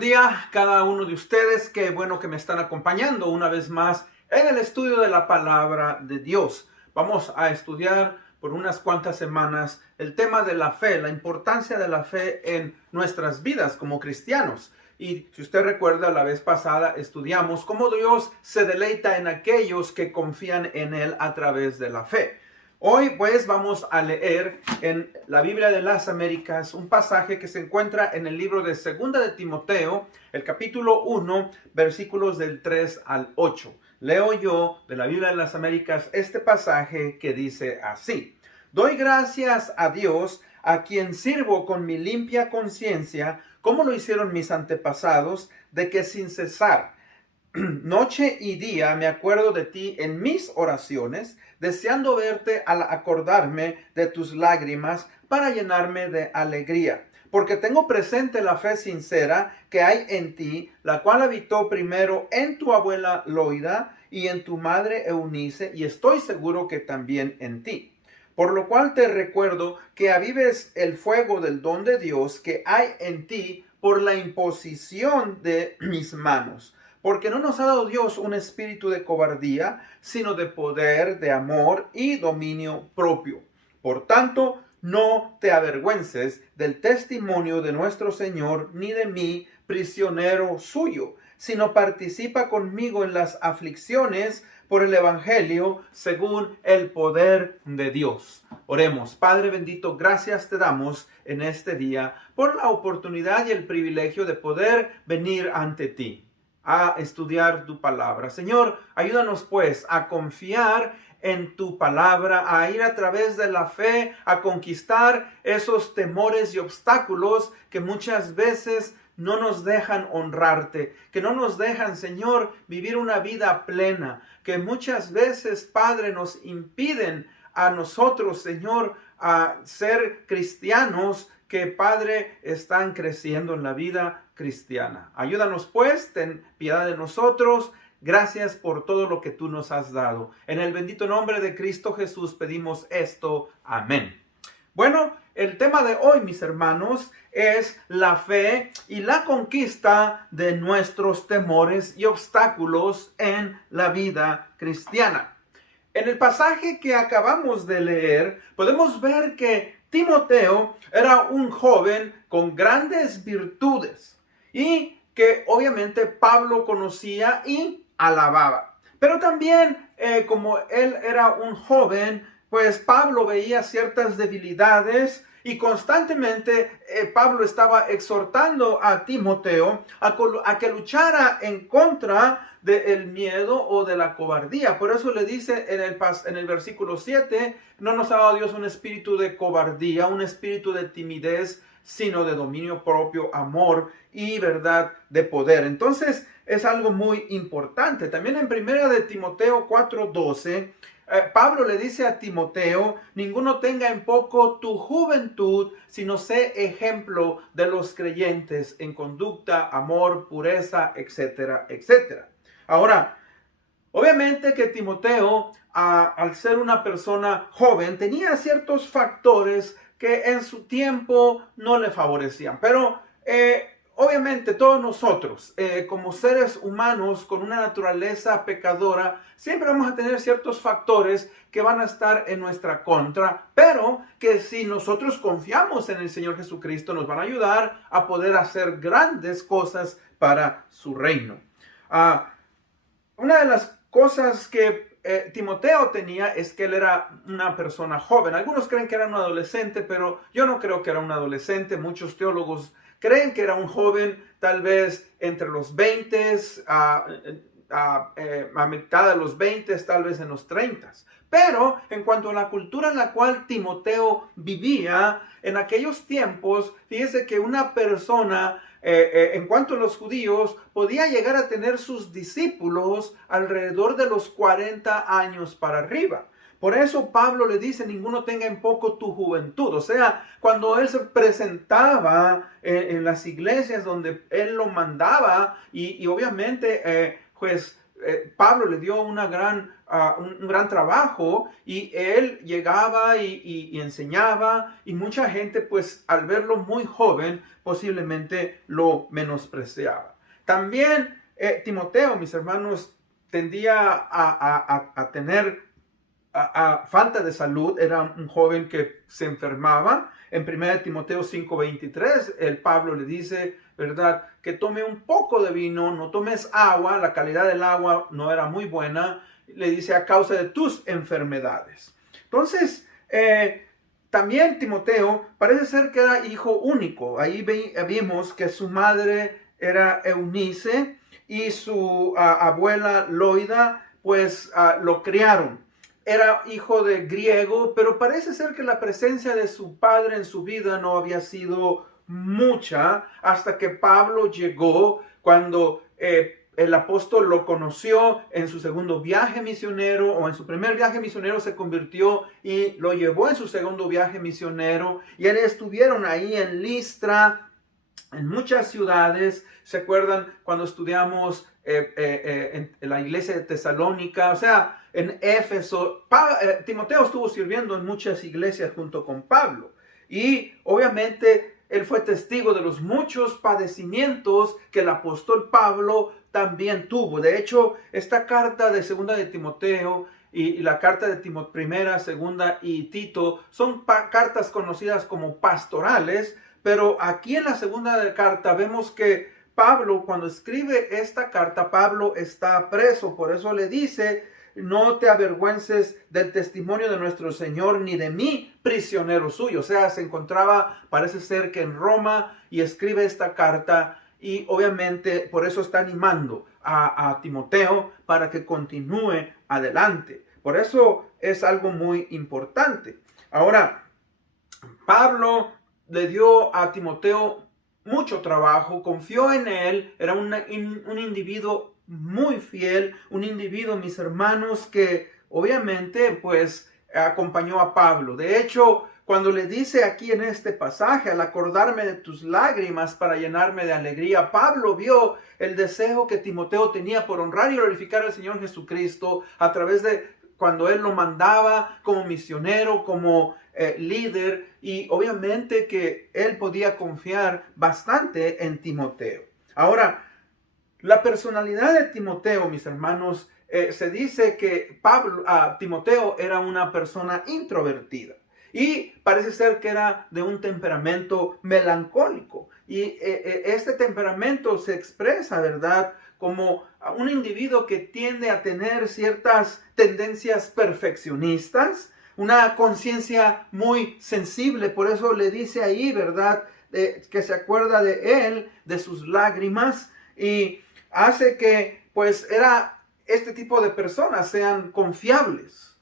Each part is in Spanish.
buen día cada uno de ustedes. Qué bueno que me están acompañando una vez más en el estudio de la palabra de Dios. Vamos a estudiar por unas cuantas semanas el tema de la fe, la importancia de la fe en nuestras vidas como cristianos. Y si usted recuerda, la vez pasada estudiamos cómo Dios se deleita en aquellos que confían en Él a través de la fe. Hoy pues vamos a leer en la Biblia de las Américas un pasaje que se encuentra en el libro de Segunda de Timoteo, el capítulo 1, versículos del 3 al 8. Leo yo de la Biblia de las Américas este pasaje que dice así: Doy gracias a Dios, a quien sirvo con mi limpia conciencia, como lo hicieron mis antepasados, de que sin cesar, noche y día me acuerdo de ti en mis oraciones, deseando verte al acordarme de tus lágrimas para llenarme de alegría. Porque tengo presente la fe sincera que hay en ti, la cual habitó primero en tu abuela Loida y en tu madre Eunice, y estoy seguro que también en ti. Por lo cual te recuerdo que avives el fuego del don de Dios que hay en ti por la imposición de mis manos. Porque no nos ha dado Dios un espíritu de cobardía, sino de poder, de amor y dominio propio. Por tanto, no te avergüences del testimonio de nuestro Señor, ni de mí, prisionero suyo, sino participa conmigo en las aflicciones por el Evangelio, según el poder de Dios. Oremos. Padre bendito, gracias te damos en este día por la oportunidad y el privilegio de poder venir ante ti a estudiar tu palabra. Señor, ayúdanos pues a confiar en tu palabra, a ir a través de la fe, a conquistar esos temores y obstáculos que muchas veces no nos dejan honrarte, que no nos dejan, Señor, vivir una vida plena, que muchas veces, Padre, nos impiden a nosotros, Señor, a ser cristianos que, Padre, están creciendo en la vida cristiana. Ayúdanos pues, ten piedad de nosotros. Gracias por todo lo que tú nos has dado. En el bendito nombre de Cristo Jesús pedimos esto. Amén. Bueno, el tema de hoy, mis hermanos, es la fe y la conquista de nuestros temores y obstáculos en la vida cristiana. En el pasaje que acabamos de leer, podemos ver que Timoteo era un joven con grandes virtudes y que obviamente Pablo conocía y alababa. Pero también, como él era un joven, pues Pablo veía ciertas debilidades y constantemente Pablo estaba exhortando a Timoteo a que luchara en contra del miedo o de la cobardía. Por eso le dice en el versículo 7, no nos ha dado Dios un espíritu de cobardía, un espíritu de timidez, sino de dominio propio, amor y verdad de poder. Entonces es algo muy importante. También en 1 de Timoteo 4:12, Pablo le dice a Timoteo: ninguno tenga en poco tu juventud, sino sé ejemplo de los creyentes en conducta, amor, pureza, etcétera, etcétera. Ahora, obviamente que Timoteo, al ser una persona joven, tenía ciertos factores que en su tiempo no le favorecían. Pero obviamente todos nosotros, como seres humanos con una naturaleza pecadora, siempre vamos a tener ciertos factores que van a estar en nuestra contra, pero que si nosotros confiamos en el Señor Jesucristo, nos van a ayudar a poder hacer grandes cosas para su reino. Una de las cosas que Timoteo tenía es que él era una persona joven. Algunos creen que era un adolescente, pero yo no creo que era un adolescente. Muchos teólogos creen que era un joven, tal vez entre los 20, a mitad de los 20, tal vez en los 30. Pero en cuanto a la cultura en la cual Timoteo vivía, en aquellos tiempos, fíjese que una persona, en cuanto a los judíos, podía llegar a tener sus discípulos alrededor de los 40 años para arriba. Por eso Pablo le dice: ninguno tenga en poco tu juventud. O sea, cuando él se presentaba en las iglesias donde él lo mandaba y obviamente pues Pablo le dio un gran trabajo y él llegaba y enseñaba, y mucha gente pues al verlo muy joven posiblemente lo menospreciaba. También Timoteo, mis hermanos, tendía a tener falta de salud. Era un joven que se enfermaba. En 1 Timoteo 5:23, el Pablo le dice, ¿verdad?, que tome un poco de vino, no tomes agua. La calidad del agua no era muy buena. Le dice, a causa de tus enfermedades. Entonces, también Timoteo parece ser que era hijo único. Ahí vimos que su madre era Eunice y su abuela Loida, pues lo criaron. Era hijo de griego, pero parece ser que la presencia de su padre en su vida no había sido mucha hasta que Pablo llegó, cuando el apóstol lo conoció en su segundo viaje misionero, o en su primer viaje misionero se convirtió y lo llevó en su segundo viaje misionero, y estuvieron ahí en Listra, en muchas ciudades. ¿Se acuerdan cuando estudiamos en la iglesia de Tesalónica? O sea, en Éfeso. Timoteo estuvo sirviendo en muchas iglesias junto con Pablo. Y obviamente él fue testigo de los muchos padecimientos que el apóstol Pablo también tuvo. De hecho, esta carta de segunda de Timoteo y la carta de primera, segunda y Tito son cartas conocidas como pastorales. Pero aquí en la segunda carta vemos que Pablo, cuando escribe esta carta, Pablo está preso. Por eso le dice, no te avergüences del testimonio de nuestro Señor, ni de mí, prisionero suyo. O sea, se encontraba, parece ser que en Roma, y escribe esta carta. Y obviamente por eso está animando a Timoteo para que continúe adelante. Por eso es algo muy importante. Ahora, Pablo le dio a Timoteo mucho trabajo, confió en él. Era un individuo muy fiel, un individuo, mis hermanos, que obviamente pues acompañó a Pablo. De hecho, cuando le dice aquí en este pasaje, al acordarme de tus lágrimas para llenarme de alegría, Pablo vio el deseo que Timoteo tenía por honrar y glorificar al Señor Jesucristo a través de cuando él lo mandaba como misionero, como líder, y obviamente que él podía confiar bastante en Timoteo. Ahora, la personalidad de Timoteo, mis hermanos, se dice que Timoteo era una persona introvertida. Y parece ser que era de un temperamento melancólico. Y este temperamento se expresa, ¿verdad?, como un individuo que tiende a tener ciertas tendencias perfeccionistas, una conciencia muy sensible. Por eso le dice ahí, ¿verdad?, que se acuerda de él, de sus lágrimas, y hace que, pues, este tipo de personas sean confiables.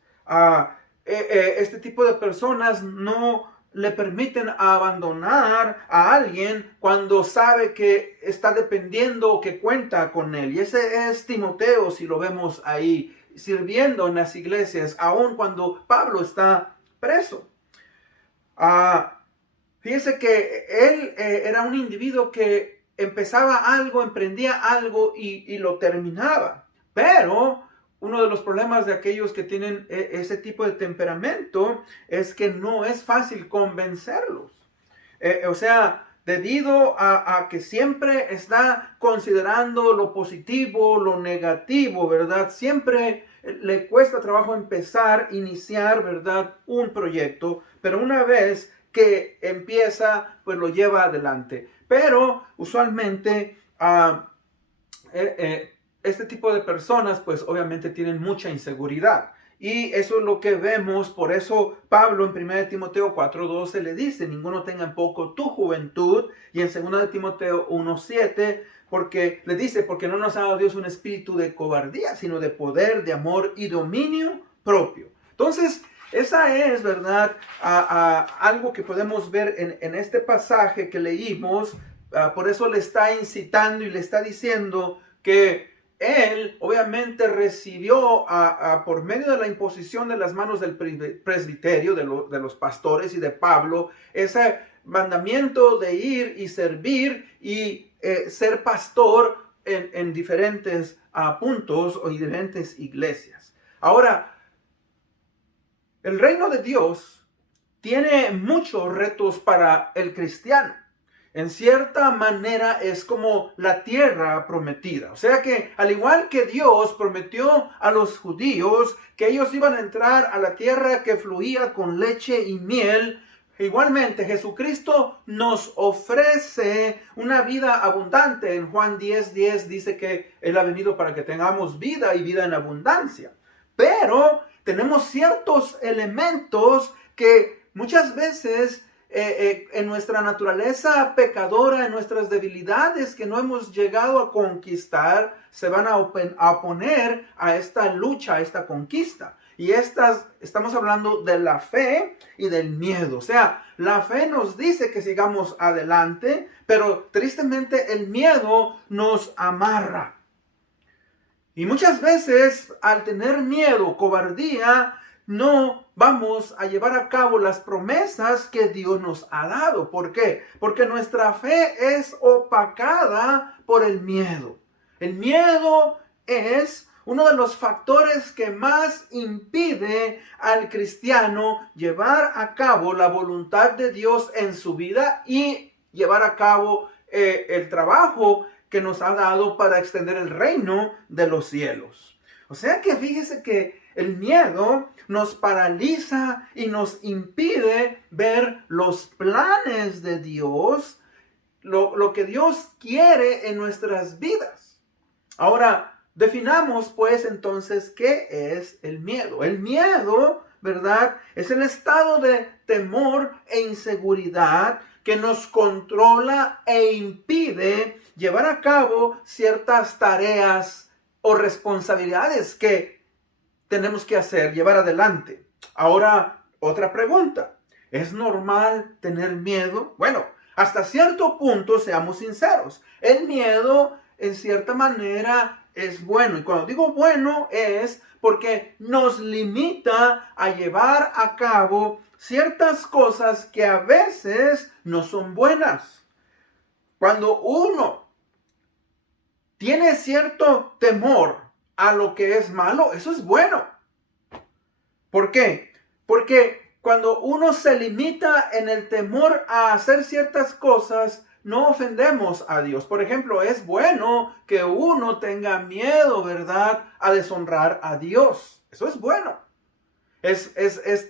Este tipo de personas no le permiten abandonar a alguien cuando sabe que está dependiendo o que cuenta con él. Y ese es Timoteo, si lo vemos ahí, sirviendo en las iglesias, aun cuando Pablo está preso. Fíjese que él era un individuo que empezaba algo, emprendía algo y lo terminaba. Pero uno de los problemas de aquellos que tienen ese tipo de temperamento es que no es fácil convencerlos. O sea, debido a que siempre está considerando lo positivo, lo negativo, ¿verdad? Siempre le cuesta trabajo iniciar, ¿verdad?, un proyecto, pero una vez que empieza, pues lo lleva adelante. Pero usualmente este tipo de personas, pues obviamente tienen mucha inseguridad. Y eso es lo que vemos. Por eso Pablo en 1 Timoteo 4:12 le dice, ninguno tenga en poco tu juventud. Y en 2 Timoteo 1:7, porque le dice, porque no nos ha dado Dios un espíritu de cobardía, sino de poder, de amor y dominio propio. Entonces, esa es, ¿verdad?, algo que podemos ver en este pasaje que leímos. Por eso le está incitando y le está diciendo que él obviamente recibió por medio de la imposición de las manos del presbiterio, de los pastores y de Pablo, ese mandamiento de ir y servir y ser pastor en diferentes puntos o diferentes iglesias. Ahora, el reino de Dios tiene muchos retos para el cristiano. En cierta manera es como la tierra prometida. O sea que al igual que Dios prometió a los judíos que ellos iban a entrar a la tierra que fluía con leche y miel, igualmente Jesucristo nos ofrece una vida abundante. En Juan 10:10 dice que Él ha venido para que tengamos vida y vida en abundancia. Pero tenemos ciertos elementos que muchas veces en nuestra naturaleza pecadora, en nuestras debilidades que no hemos llegado a conquistar, se van a oponer a esta lucha, a esta conquista. Y estamos hablando de la fe y del miedo. O sea, la fe nos dice que sigamos adelante, pero tristemente el miedo nos amarra. Y muchas veces al tener miedo, cobardía, no vamos a llevar a cabo las promesas que Dios nos ha dado. ¿Por qué? Porque nuestra fe es opacada por el miedo. El miedo es uno de los factores que más impide al cristiano llevar a cabo la voluntad de Dios en su vida y llevar a cabo el trabajo que nos ha dado para extender el reino de los cielos. O sea que fíjese que el miedo nos paraliza y nos impide ver los planes de Dios, lo que Dios quiere en nuestras vidas. Ahora, definamos pues entonces qué es el miedo. El miedo, ¿verdad? Es el estado de temor e inseguridad que nos controla e impide llevar a cabo ciertas tareas o responsabilidades que tenemos que hacer, llevar adelante. Ahora, otra pregunta. ¿Es normal tener miedo? Bueno, hasta cierto punto, seamos sinceros. El miedo, en cierta manera, es bueno. Y cuando digo bueno, es porque nos limita a llevar a cabo ciertas cosas que a veces no son buenas. Cuando uno tiene cierto temor a lo que es malo, eso es bueno. ¿Por qué? Porque cuando uno se limita en el temor a hacer ciertas cosas, no ofendemos a Dios. Por ejemplo, es bueno que uno tenga miedo, ¿verdad?, a deshonrar a Dios. Eso es bueno.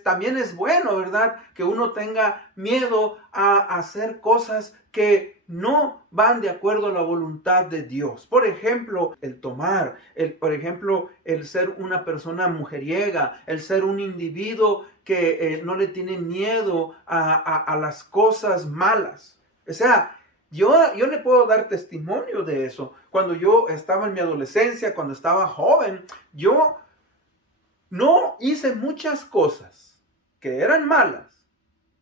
También es bueno, ¿verdad?, que uno tenga miedo a hacer cosas que no van de acuerdo a la voluntad de Dios. Por ejemplo, el tomar, el ser una persona mujeriega, el ser un individuo que no le tiene miedo a las cosas malas. O sea, yo le puedo dar testimonio de eso. Cuando yo estaba en mi adolescencia, cuando estaba joven, yo no hice muchas cosas que eran malas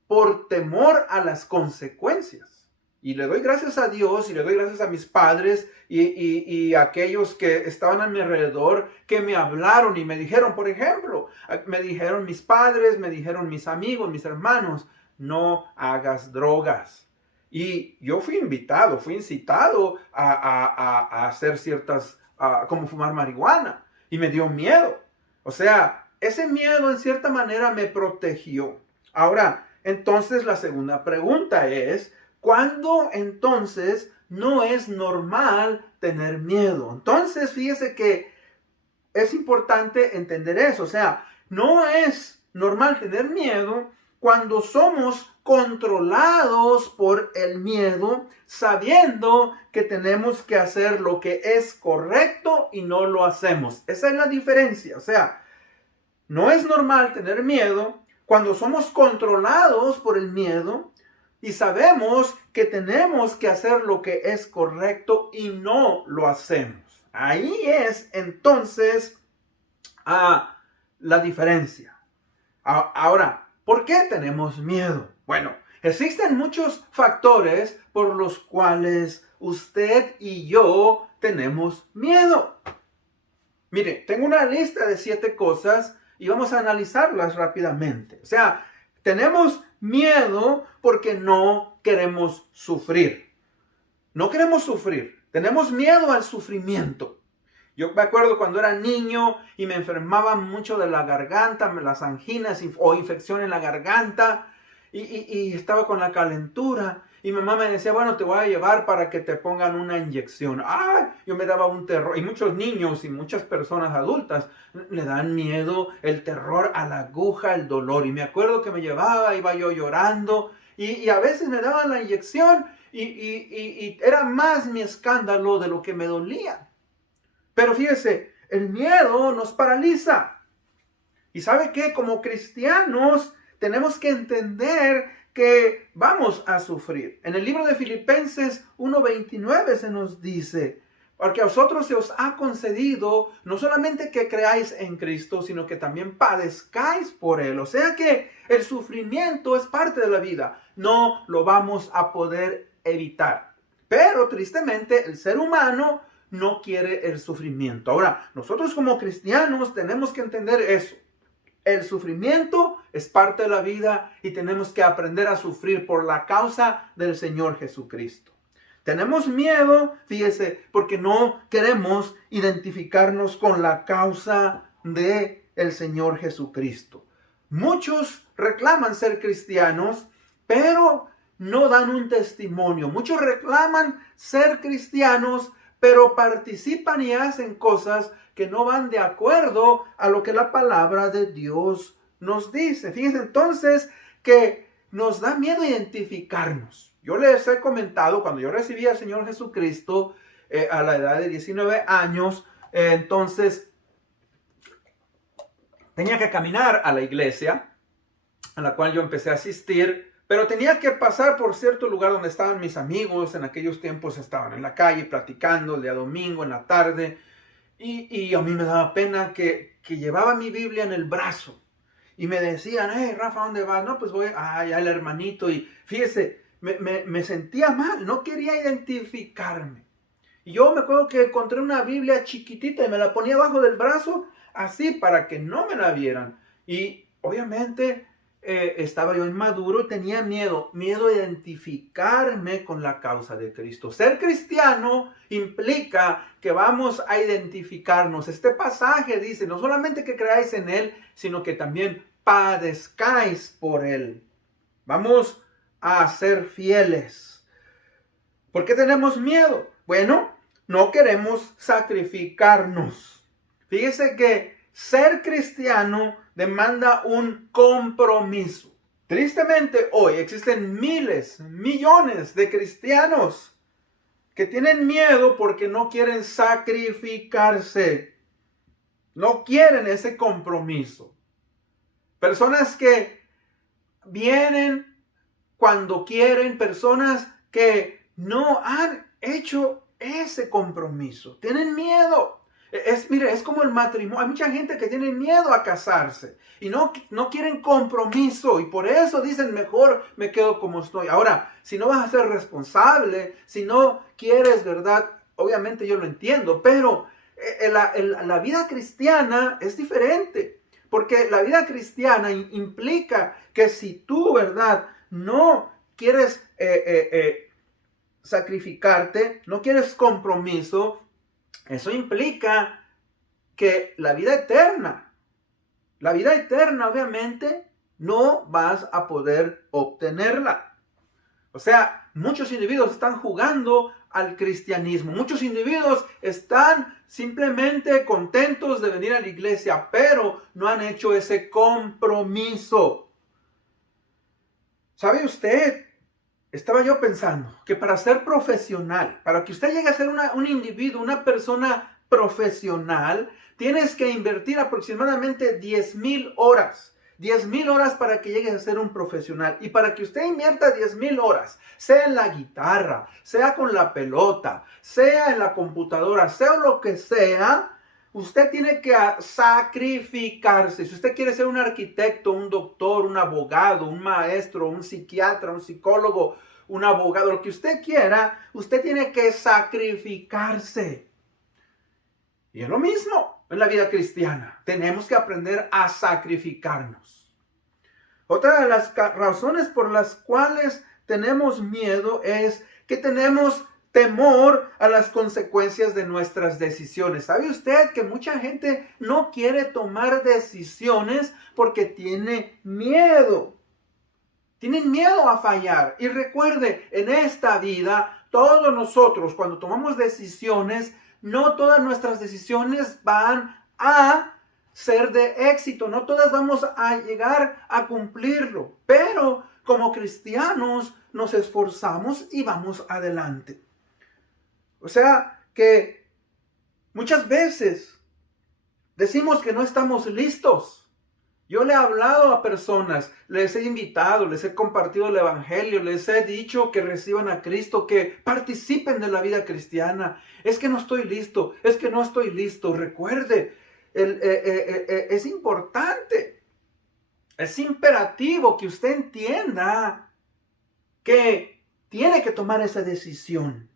por temor a las consecuencias. Y le doy gracias a Dios y le doy gracias a mis padres y a aquellos que estaban a mi alrededor que me hablaron y me dijeron, por ejemplo, me dijeron mis padres, me dijeron mis amigos, mis hermanos, no hagas drogas. Y yo fui incitado a hacer ciertas, como fumar marihuana, y me dio miedo. O sea, ese miedo en cierta manera me protegió. Ahora, entonces la segunda pregunta es, ¿cuándo entonces no es normal tener miedo? Entonces, fíjese que es importante entender eso. O sea, no es normal tener miedo cuando somos controlados por el miedo, sabiendo que tenemos que hacer lo que es correcto y no lo hacemos. Esa es la diferencia. O sea, no es normal tener miedo cuando somos controlados por el miedo y sabemos que tenemos que hacer lo que es correcto y no lo hacemos. Ahí es entonces la diferencia. Ahora, ¿por qué tenemos miedo? Bueno, existen muchos factores por los cuales usted y yo tenemos miedo. Mire, tengo una lista de 7 cosas y vamos a analizarlas rápidamente. O sea, tenemos miedo porque no queremos sufrir. No queremos sufrir. Tenemos miedo al sufrimiento. Yo me acuerdo cuando era niño y me enfermaba mucho de la garganta, las anginas o infección en la garganta y estaba con la calentura. Y mi mamá me decía, bueno, te voy a llevar para que te pongan una inyección. ¡Ay! Yo me daba un terror. Y muchos niños y muchas personas adultas le dan miedo, el terror a la aguja, el dolor. Y me acuerdo que me llevaba, iba yo llorando. Y a veces me daban la inyección y era más mi escándalo de lo que me dolía. Pero fíjese, el miedo nos paraliza. ¿Y sabe qué? Como cristianos tenemos que entender que vamos a sufrir. En el libro de Filipenses 1:29 se nos dice, porque a vosotros se os ha concedido no solamente que creáis en Cristo, sino que también padezcáis por Él. O sea que el sufrimiento es parte de la vida. No lo vamos a poder evitar. Pero tristemente el ser humano no quiere el sufrimiento. Ahora, nosotros como cristianos tenemos que entender eso. El sufrimiento es parte de la vida y tenemos que aprender a sufrir por la causa del Señor Jesucristo. Tenemos miedo, fíjese, porque no queremos identificarnos con la causa del Señor Jesucristo. Muchos reclaman ser cristianos, pero no dan un testimonio. Muchos reclaman ser cristianos, pero participan y hacen cosas que no van de acuerdo a lo que la palabra de Dios nos dice. Fíjense entonces que nos da miedo identificarnos. Yo les he comentado, cuando yo recibí al Señor Jesucristo a la edad de 19 años, entonces tenía que caminar a la iglesia a la cual yo empecé a asistir, pero tenía que pasar por cierto lugar donde estaban mis amigos. En aquellos tiempos estaban en la calle platicando el día domingo en la tarde. Y a mí me daba pena que llevaba mi Biblia en el brazo. Y me decían, hey, Rafa, ¿dónde vas? No, pues voy allá al hermanito. Y fíjese, me sentía mal, no quería identificarme. Y yo me acuerdo que encontré una Biblia chiquitita y me la ponía abajo del brazo, así para que no me la vieran. Y obviamente estaba yo inmaduro y tenía miedo a identificarme con la causa de Cristo. Ser cristiano implica que vamos a identificarnos. Este pasaje dice, no solamente que creáis en Él, sino que también padezcáis por Él. Vamos a ser fieles. ¿Por qué tenemos miedo? Bueno, no queremos sacrificarnos. Fíjese que ser cristiano demanda un compromiso. Tristemente, hoy existen miles, millones de cristianos que tienen miedo porque no quieren sacrificarse. No quieren ese compromiso. Personas que vienen cuando quieren, personas que no han hecho ese compromiso. Tienen miedo. Mire, es como el matrimonio. Hay mucha gente que tiene miedo a casarse y no quieren compromiso, y por eso dicen, mejor me quedo como estoy. Ahora, si no vas a ser responsable, si no quieres, ¿verdad? Obviamente yo lo entiendo, pero la vida cristiana es diferente, porque la vida cristiana implica que si tú, ¿verdad?, no quieres sacrificarte, no quieres compromiso, eso implica que la vida eterna obviamente no vas a poder obtenerla. O sea, muchos individuos están jugando al cristianismo. Muchos individuos están simplemente contentos de venir a la iglesia, pero no han hecho ese compromiso. ¿Sabe usted? Estaba yo pensando que para ser profesional, para que usted llegue a ser un individuo, una persona profesional, tienes que invertir aproximadamente 10,000 horas. 10,000 horas para que llegues a ser un profesional. Y para que usted invierta 10,000 horas, sea en la guitarra, sea con la pelota, sea en la computadora, sea lo que sea, usted tiene que sacrificarse. Si usted quiere ser un arquitecto, un doctor, un abogado, un maestro, un psiquiatra, un psicólogo, un abogado, lo que usted quiera, usted tiene que sacrificarse. Y es lo mismo en la vida cristiana. Tenemos que aprender a sacrificarnos. Otra de las razones por las cuales tenemos miedo es que tenemos temor a las consecuencias de nuestras decisiones. ¿Sabe usted que mucha gente no quiere tomar decisiones porque tiene miedo? Tienen miedo a fallar. Y recuerde, en esta vida, todos nosotros, cuando tomamos decisiones, no todas nuestras decisiones van a ser de éxito. No todas vamos a llegar a cumplirlo. Pero como cristianos nos esforzamos y vamos adelante. O sea que muchas veces decimos que no estamos listos. Yo le he hablado a personas, les he invitado, les he compartido el evangelio, les he dicho que reciban a Cristo, que participen de la vida cristiana. Es que no estoy listo, es que no estoy listo. Recuerde, es importante, es imperativo que usted entienda que tiene que tomar esa decisión.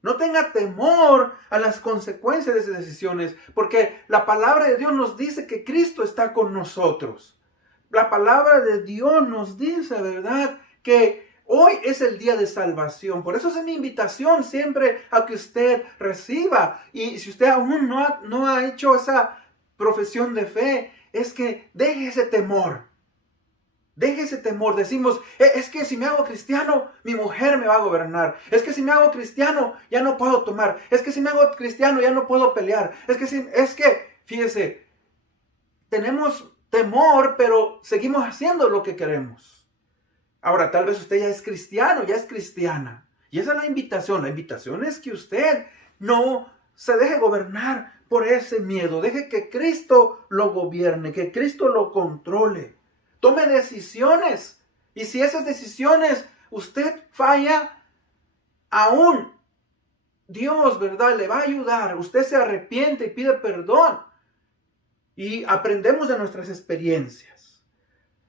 No tenga temor a las consecuencias de esas decisiones, porque la palabra de Dios nos dice que Cristo está con nosotros. La palabra de Dios nos dice, ¿verdad?, que hoy es el día de salvación. Por eso es mi invitación siempre a que usted reciba. Y si usted aún no ha hecho esa profesión de fe, es que deje ese temor. Deje ese temor. Decimos, es que si me hago cristiano, mi mujer me va a gobernar. Es que si me hago cristiano, ya no puedo tomar. Es que si me hago cristiano, ya no puedo pelear. Fíjese, tenemos temor, pero seguimos haciendo lo que queremos. Ahora, tal vez usted ya es cristiano, ya es cristiana. Y esa es la invitación. La invitación es que usted no se deje gobernar por ese miedo. Deje que Cristo lo gobierne, que Cristo lo controle. Tome decisiones. Y si esas decisiones usted falla, aún Dios, ¿verdad?, le va a ayudar. Usted se arrepiente y pide perdón. Y aprendemos de nuestras experiencias.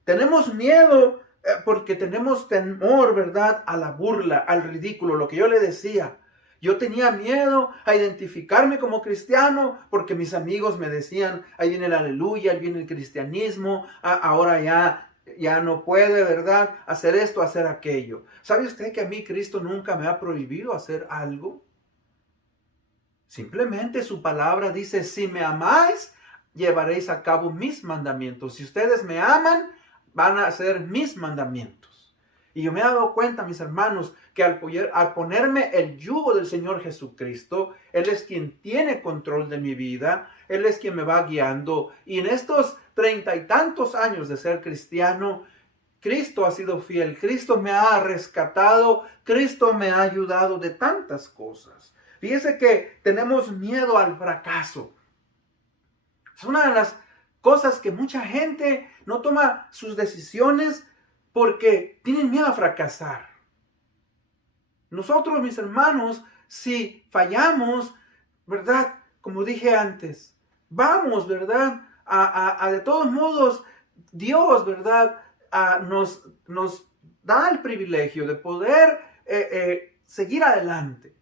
Tenemos miedo porque tenemos temor, ¿verdad?, a la burla, al ridículo. Lo que yo le decía. Yo tenía miedo a identificarme como cristiano porque mis amigos me decían, ahí viene el aleluya, ahí viene el cristianismo, ahora ya no puede, ¿verdad?, hacer esto, hacer aquello. ¿Sabe usted que a mí Cristo nunca me ha prohibido hacer algo? Simplemente su palabra dice, si me amáis, llevaréis a cabo mis mandamientos. Si ustedes me aman, van a hacer mis mandamientos. Y yo me he dado cuenta, mis hermanos, que al ponerme el yugo del Señor Jesucristo, Él es quien tiene control de mi vida, Él es quien me va guiando. Y en estos 30 y tantos años de ser cristiano, Cristo ha sido fiel, Cristo me ha rescatado, Cristo me ha ayudado de tantas cosas. Fíjese que tenemos miedo al fracaso. Es una de las cosas que mucha gente no toma sus decisiones porque tienen miedo a fracasar. Nosotros, mis hermanos, si fallamos, ¿verdad?, como dije antes, vamos, ¿verdad?, de todos modos, Dios, ¿verdad?, nos da el privilegio de poder seguir adelante.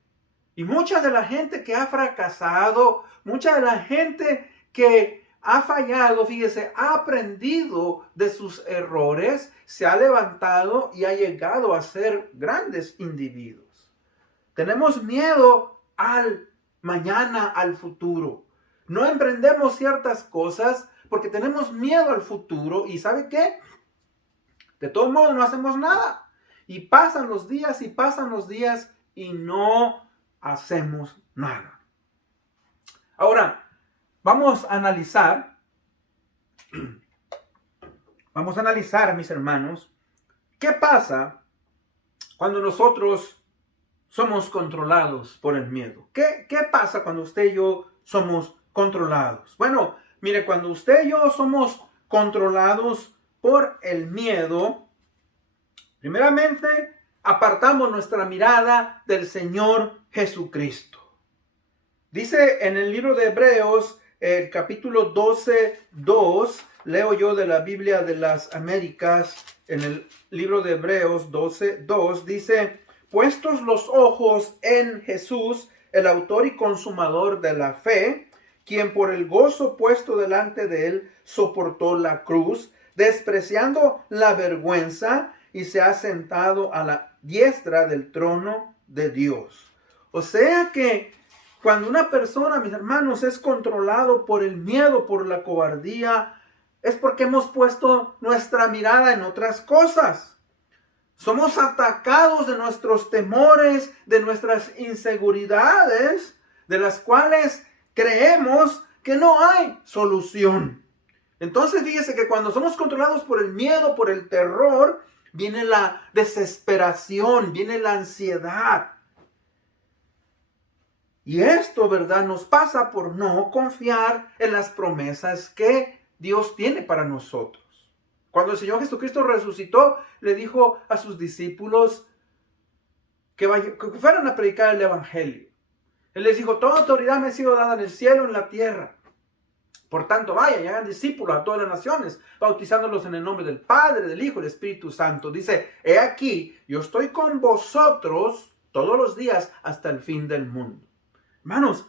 Y mucha de la gente que ha fracasado, mucha de la gente que ha fallado, fíjese, ha aprendido de sus errores, se ha levantado y ha llegado a ser grandes individuos. Tenemos miedo al mañana, al futuro. No emprendemos ciertas cosas porque tenemos miedo al futuro. ¿Y sabe qué? De todos modos no hacemos nada. Y pasan los días y no hacemos nada. Ahora, vamos a analizar, mis hermanos, qué pasa cuando nosotros somos controlados por el miedo. ¿Qué pasa cuando usted y yo somos controlados? Bueno, mire, cuando usted y yo somos controlados por el miedo, primeramente apartamos nuestra mirada del Señor Jesucristo. Dice en el libro de Hebreos, el capítulo 12:2, leo yo de la Biblia de las Américas, en el libro de Hebreos 12:2, dice, puestos los ojos en Jesús, el autor y consumador de la fe, quien por el gozo puesto delante de él soportó la cruz, despreciando la vergüenza, y se ha sentado a la diestra del trono de Dios. O sea que cuando una persona, mis hermanos, es controlado por el miedo, por la cobardía, es porque hemos puesto nuestra mirada en otras cosas. Somos atacados de nuestros temores, de nuestras inseguridades, de las cuales creemos que no hay solución. Entonces fíjese que cuando somos controlados por el miedo, por el terror, viene la desesperación, viene la ansiedad. Y esto, ¿verdad?, nos pasa por no confiar en las promesas que Dios tiene para nosotros. Cuando el Señor Jesucristo resucitó, le dijo a sus discípulos que fueran a predicar el Evangelio. Él les dijo, toda autoridad me ha sido dada en el cielo y en la tierra. Por tanto, vayan y hagan discípulos a todas las naciones, bautizándolos en el nombre del Padre, del Hijo y del Espíritu Santo. Dice, he aquí, yo estoy con vosotros todos los días hasta el fin del mundo. Hermanos,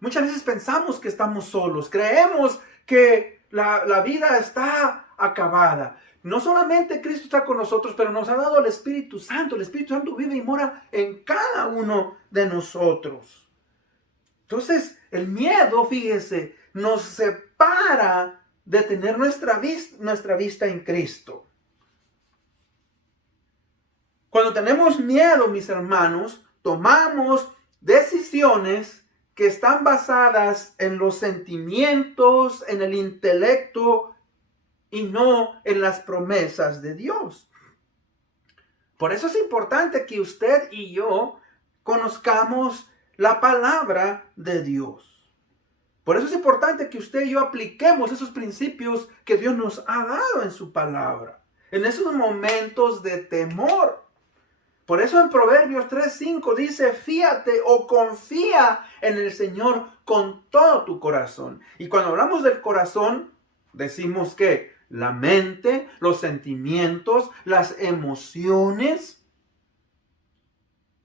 muchas veces pensamos que estamos solos, creemos que la vida está acabada. No solamente Cristo está con nosotros, pero nos ha dado el Espíritu Santo. El Espíritu Santo vive y mora en cada uno de nosotros. Entonces, el miedo, fíjese, nos separa de tener nuestra vista en Cristo. Cuando tenemos miedo, mis hermanos, tomamos decisiones que están basadas en los sentimientos, en el intelecto y no en las promesas de Dios. Por eso es importante que usted y yo conozcamos la palabra de Dios. Por eso es importante que usted y yo apliquemos esos principios que Dios nos ha dado en su palabra, en esos momentos de temor. Por eso en Proverbios 3:5 dice, fíate o confía en el Señor con todo tu corazón. Y cuando hablamos del corazón, decimos que la mente, los sentimientos, las emociones.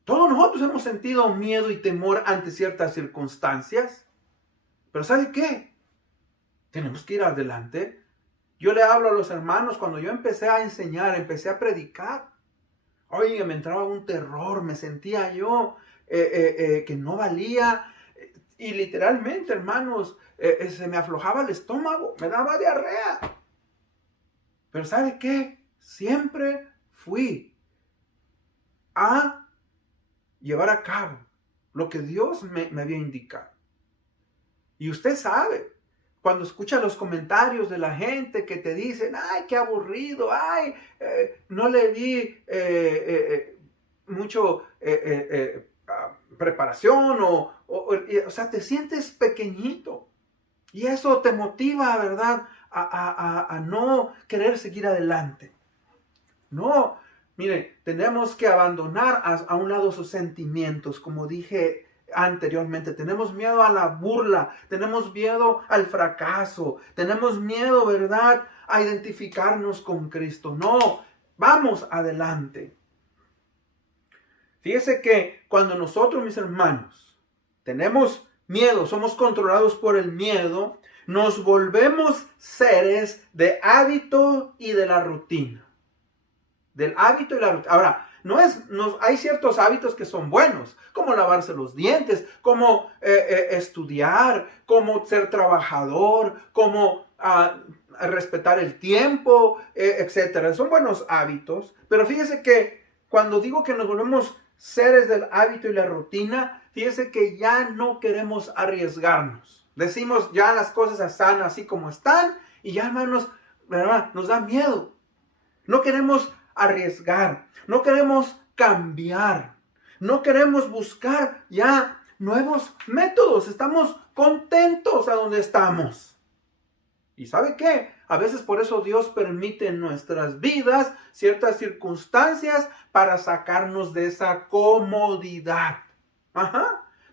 Todos nosotros hemos sentido miedo y temor ante ciertas circunstancias. Pero ¿sabe qué? Tenemos que ir adelante. Yo le hablo a los hermanos cuando yo empecé a enseñar, empecé a predicar. Oye, me entraba un terror, me sentía yo que no valía. Y literalmente, hermanos, se me aflojaba el estómago, me daba diarrea. Pero ¿sabe qué? Siempre fui a llevar a cabo lo que Dios me había indicado. Y usted sabe, cuando escucha los comentarios de la gente que te dicen, ay, qué aburrido, ay, no le di mucho preparación, o sea, te sientes pequeñito. Y eso te motiva, ¿verdad?, a no querer seguir adelante. No, mire, tenemos que abandonar a un lado sus sentimientos, como dije anteriormente. Tenemos miedo a la burla, tenemos miedo al fracaso, tenemos miedo, ¿verdad?, a identificarnos con Cristo. No, vamos adelante. Fíjese que cuando nosotros, mis hermanos, tenemos miedo, somos controlados por el miedo, nos volvemos seres de hábito y de la rutina. Del hábito y la rutina. Ahora, hay ciertos hábitos que son buenos, como lavarse los dientes, como estudiar, como ser trabajador, como respetar el tiempo, etc. Son buenos hábitos, pero fíjese que cuando digo que nos volvemos seres del hábito y la rutina, fíjese que ya no queremos arriesgarnos. Decimos ya las cosas están así como están y ya, hermanos, ¿verdad?, nos da miedo. No queremos arriesgar, no queremos cambiar, no queremos buscar ya nuevos métodos. Estamos contentos a donde estamos. ¿Y sabe qué? A veces por eso Dios permite en nuestras vidas ciertas circunstancias para sacarnos de esa comodidad.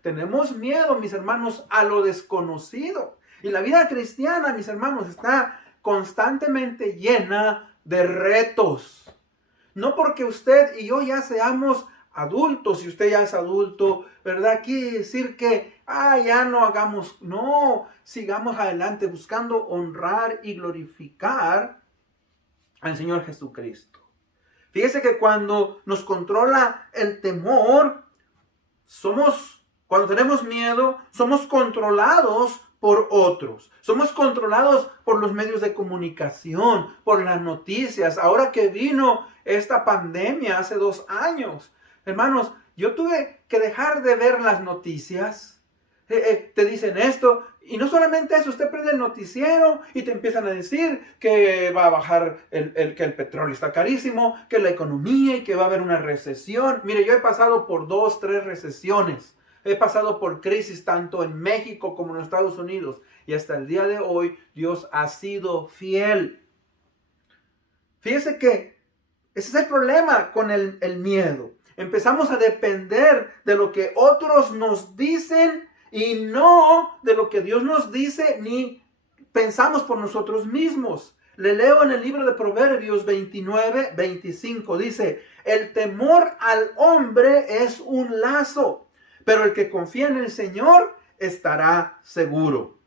Tenemos miedo, mis hermanos, a lo desconocido. Y la vida cristiana, mis hermanos, está constantemente llena de retos. No porque usted y yo ya seamos adultos, si usted ya es adulto, ¿verdad?, quiere decir que ya no hagamos. No, sigamos adelante buscando honrar y glorificar al Señor Jesucristo. Fíjese que cuando nos controla el temor, cuando tenemos miedo, somos controlados por otros. Somos controlados por los medios de comunicación, por las noticias. Ahora que vino esta pandemia hace 2 años, hermanos, yo tuve que dejar de ver las noticias. Te dicen esto, y no solamente eso, usted prende el noticiero y te empiezan a decir que va a bajar que el petróleo está carísimo, que la economía y que va a haber una recesión. Mire, yo he pasado por 2, 3 recesiones. He pasado por crisis tanto en México como en Estados Unidos. Y hasta el día de hoy Dios ha sido fiel. Fíjese que ese es el problema con el miedo. Empezamos a depender de lo que otros nos dicen y no de lo que Dios nos dice, ni pensamos por nosotros mismos. Le leo en el libro de Proverbios 29, 25. Dice, el temor al hombre es un lazo, pero el que confía en el Señor estará seguro.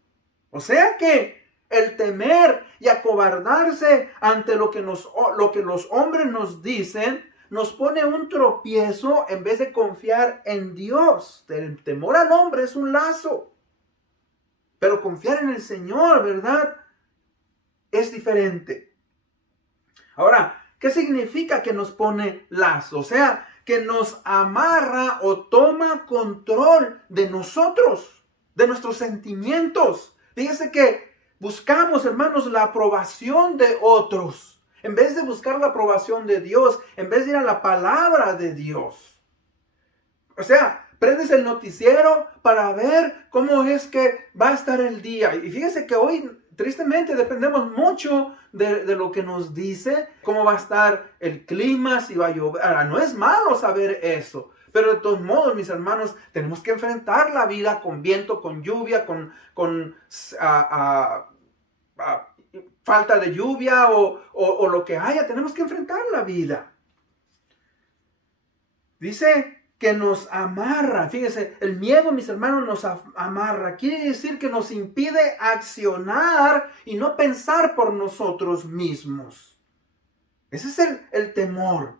O sea que el temer y acobardarse ante lo que los hombres nos dicen nos pone un tropiezo en vez de confiar en Dios. El temor al hombre es un lazo, pero confiar en el Señor, ¿verdad?, es diferente. Ahora, ¿qué significa que nos pone lazo? O sea, que nos amarra o toma control de nosotros, de nuestros sentimientos. Fíjese que buscamos, hermanos, la aprobación de otros, en vez de buscar la aprobación de Dios, en vez de ir a la palabra de Dios. O sea, prendes el noticiero para ver cómo es que va a estar el día. Y fíjese que hoy, tristemente, dependemos mucho de lo que nos dice, cómo va a estar el clima, si va a llover. Ahora, no es malo saber eso, pero de todos modos, mis hermanos, tenemos que enfrentar la vida con viento, con lluvia, con falta de lluvia o lo que haya. Tenemos que enfrentar la vida. Dice que nos amarra. Fíjese, el miedo, mis hermanos, nos amarra. Quiere decir que nos impide accionar y no pensar por nosotros mismos. Ese es el temor.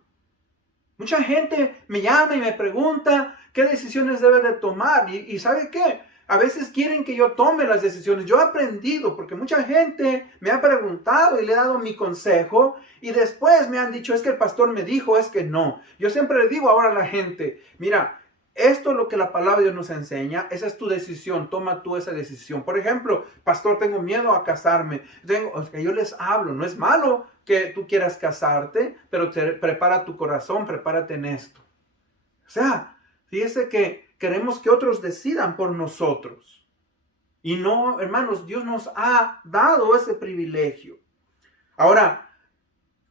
Mucha gente me llama y me pregunta qué decisiones debe de tomar. Y ¿sabe qué? A veces quieren que yo tome las decisiones. Yo he aprendido, porque mucha gente me ha preguntado y le he dado mi consejo y después me han dicho, es que el pastor me dijo, es que no. Yo siempre le digo ahora a la gente, mira, esto es lo que la palabra de Dios nos enseña, esa es tu decisión, toma tú esa decisión. Por ejemplo, pastor, tengo miedo a casarme. Yo les hablo, no es malo que tú quieras casarte, pero prepara tu corazón, prepárate en esto. O sea, fíjese que queremos que otros decidan por nosotros. Y no, hermanos, Dios nos ha dado ese privilegio. Ahora,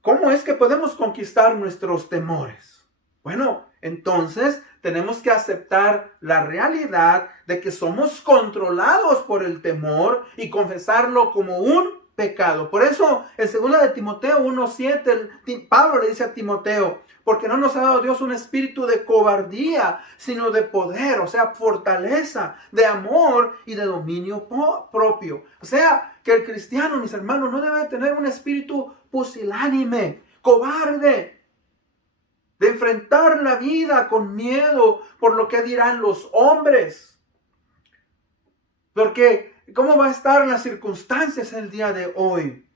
¿cómo es que podemos conquistar nuestros temores? Bueno, entonces tenemos que aceptar la realidad de que somos controlados por el temor y confesarlo como un pecado. Por eso, en 2 de Timoteo 1:7, Pablo le dice a Timoteo, porque no nos ha dado Dios un espíritu de cobardía, sino de poder, o sea, fortaleza, de amor y de dominio propio. O sea, que el cristiano, mis hermanos, no debe tener un espíritu pusilánime, cobarde, de enfrentar la vida con miedo por lo que dirán los hombres. Porque, ¿cómo va a estar las circunstancias el día de hoy?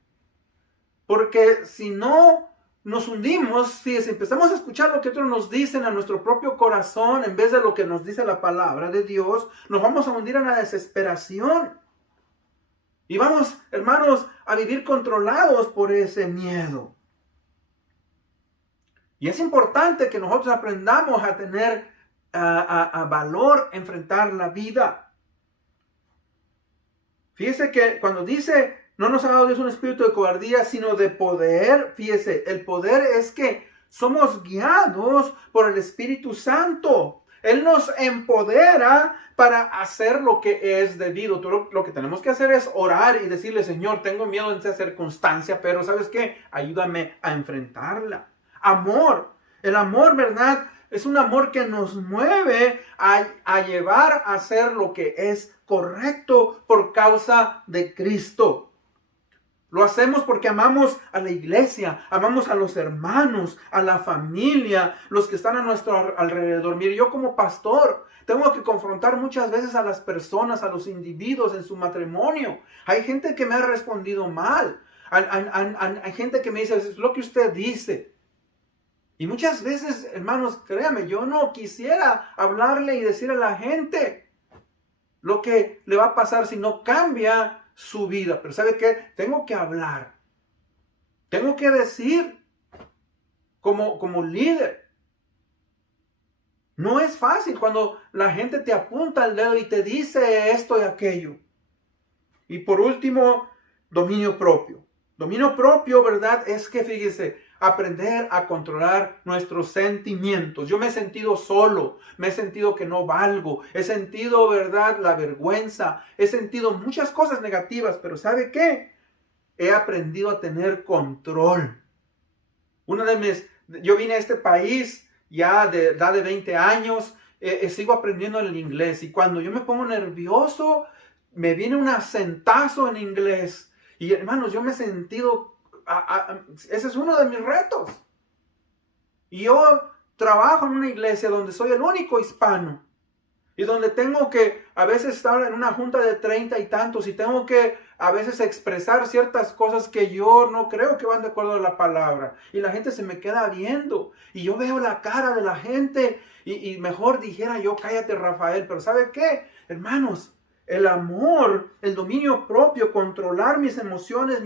Porque si no nos hundimos, si empezamos a escuchar lo que otros nos dicen a nuestro propio corazón en vez de lo que nos dice la palabra de Dios, nos vamos a hundir en la desesperación. Y vamos, hermanos, a vivir controlados por ese miedo. Y es importante que nosotros aprendamos a tener a valor, enfrentar la vida. Fíjese que cuando dice, no nos ha dado Dios un espíritu de cobardía, sino de poder. Fíjese, el poder es que somos guiados por el Espíritu Santo. Él nos empodera para hacer lo que es debido. Lo que tenemos que hacer es orar y decirle, Señor, tengo miedo de esa circunstancia, pero ¿sabes qué? Ayúdame a enfrentarla. Amor. El amor, ¿verdad? Es un amor que nos mueve a llevar a hacer lo que es correcto por causa de Cristo. Lo hacemos porque amamos a la iglesia, amamos a los hermanos, a la familia, los que están a nuestro alrededor. Mire, yo como pastor tengo que confrontar muchas veces a las personas, a los individuos en su matrimonio. Hay gente que me ha respondido mal. Hay gente que me dice, es lo que usted dice. Y muchas veces, hermanos, créame, yo no quisiera hablarle y decirle a la gente lo que le va a pasar si no cambia su vida. Pero ¿sabe qué? Tengo que hablar. Tengo que decir como líder. No es fácil cuando la gente te apunta el dedo y te dice esto y aquello. Y por último, dominio propio. Dominio propio, ¿verdad? Es que, fíjese, aprender a controlar nuestros sentimientos. Yo me he sentido solo, me he sentido que no valgo, he sentido, ¿verdad?, la vergüenza, he sentido muchas cosas negativas, pero ¿sabe qué? He aprendido a tener control. Yo vine a este país ya de edad de 20 años, sigo aprendiendo el inglés y cuando yo me pongo nervioso, me viene un acentazo en inglés. Y hermanos, yo me he sentido, ese es uno de mis retos. Y yo trabajo en una iglesia donde soy el único hispano. Y donde tengo que a veces estar en una junta de 30 y tantos y tengo que a veces expresar ciertas cosas que yo no creo que van de acuerdo a la palabra. Y la gente se me queda viendo. Y yo veo la cara de la gente y mejor dijera yo, cállate Rafael. Pero ¿sabe qué? Hermanos, el amor, el dominio propio, controlar mis emociones,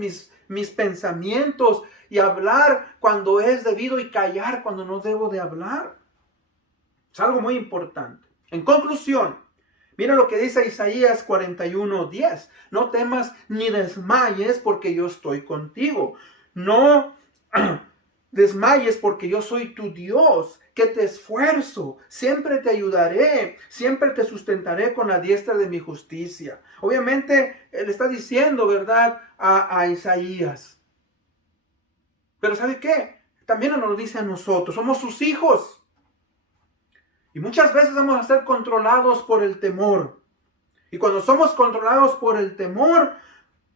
mis pensamientos y hablar cuando es debido y callar cuando no debo de hablar. Es algo muy importante. En conclusión, mira lo que dice Isaías 41:10. No temas ni desmayes porque yo estoy contigo. No desmayes porque yo soy tu Dios, que te esfuerzo, siempre te ayudaré, siempre te sustentaré con la diestra de mi justicia. Obviamente, él está diciendo, ¿verdad?, a Isaías. Pero ¿sabe qué? También nos lo dice a nosotros, somos sus hijos. Y muchas veces vamos a ser controlados por el temor. Y cuando somos controlados por el temor,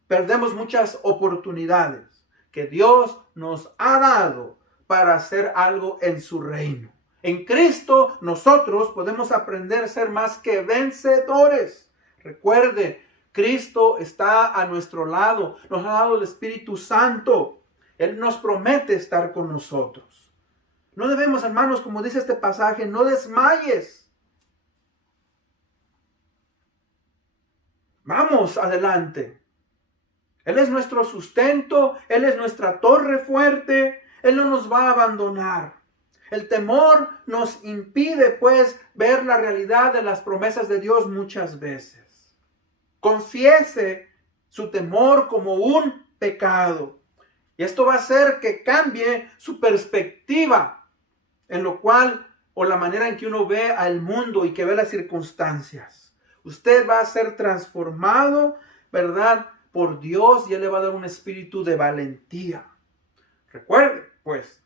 perdemos muchas oportunidades que Dios nos ha dado para hacer algo en su reino. En Cristo nosotros podemos aprender a ser más que vencedores. Recuerde, Cristo está a nuestro lado. Nos ha dado el Espíritu Santo. Él nos promete estar con nosotros. No debemos, hermanos, como dice este pasaje, no desmayes. Vamos adelante. Él es nuestro sustento, Él es nuestra torre fuerte, Él no nos va a abandonar. El temor nos impide, pues, ver la realidad de las promesas de Dios muchas veces. Confiese su temor como un pecado. Y esto va a hacer que cambie su perspectiva en lo cual, o la manera en que uno ve al mundo y que ve las circunstancias. Usted va a ser transformado, ¿verdad?, por Dios y Él le va a dar un espíritu de valentía. Recuerde, pues,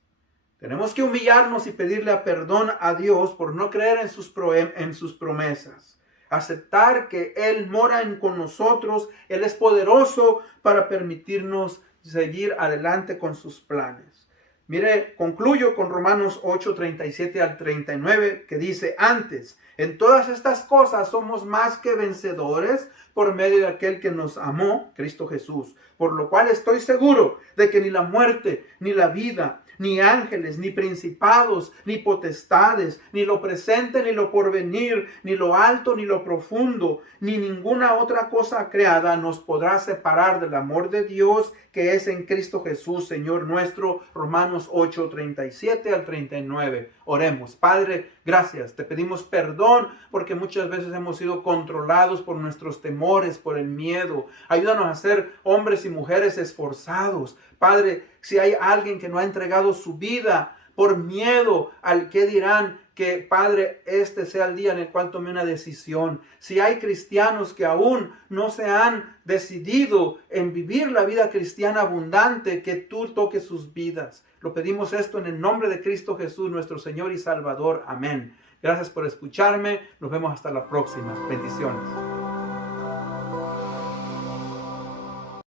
tenemos que humillarnos y pedirle perdón a Dios por no creer en sus promesas. Aceptar que Él mora con nosotros, Él es poderoso para permitirnos seguir adelante con sus planes. Mire, concluyo con Romanos 8:37 al 39, que dice, antes, en todas estas cosas somos más que vencedores por medio de aquel que nos amó, Cristo Jesús. Por lo cual estoy seguro de que ni la muerte, ni la vida, ni ángeles, ni principados, ni potestades, ni lo presente, ni lo porvenir, ni lo alto, ni lo profundo, ni ninguna otra cosa creada nos podrá separar del amor de Dios que es en Cristo Jesús, Señor nuestro. Romanos 8:37 al 39. Oremos. Padre, gracias. Te pedimos perdón porque muchas veces hemos sido controlados por nuestros temores, por el miedo. Ayúdanos a ser hombres y mujeres esforzados. Padre, si hay alguien que no ha entregado su vida por miedo al que dirán, que Padre, este sea el día en el cual tome una decisión. Si hay cristianos que aún no se han decidido en vivir la vida cristiana abundante, que tú toques sus vidas. Lo pedimos esto en el nombre de Cristo Jesús, nuestro Señor y Salvador. Amén. Gracias por escucharme. Nos vemos hasta la próxima. Bendiciones.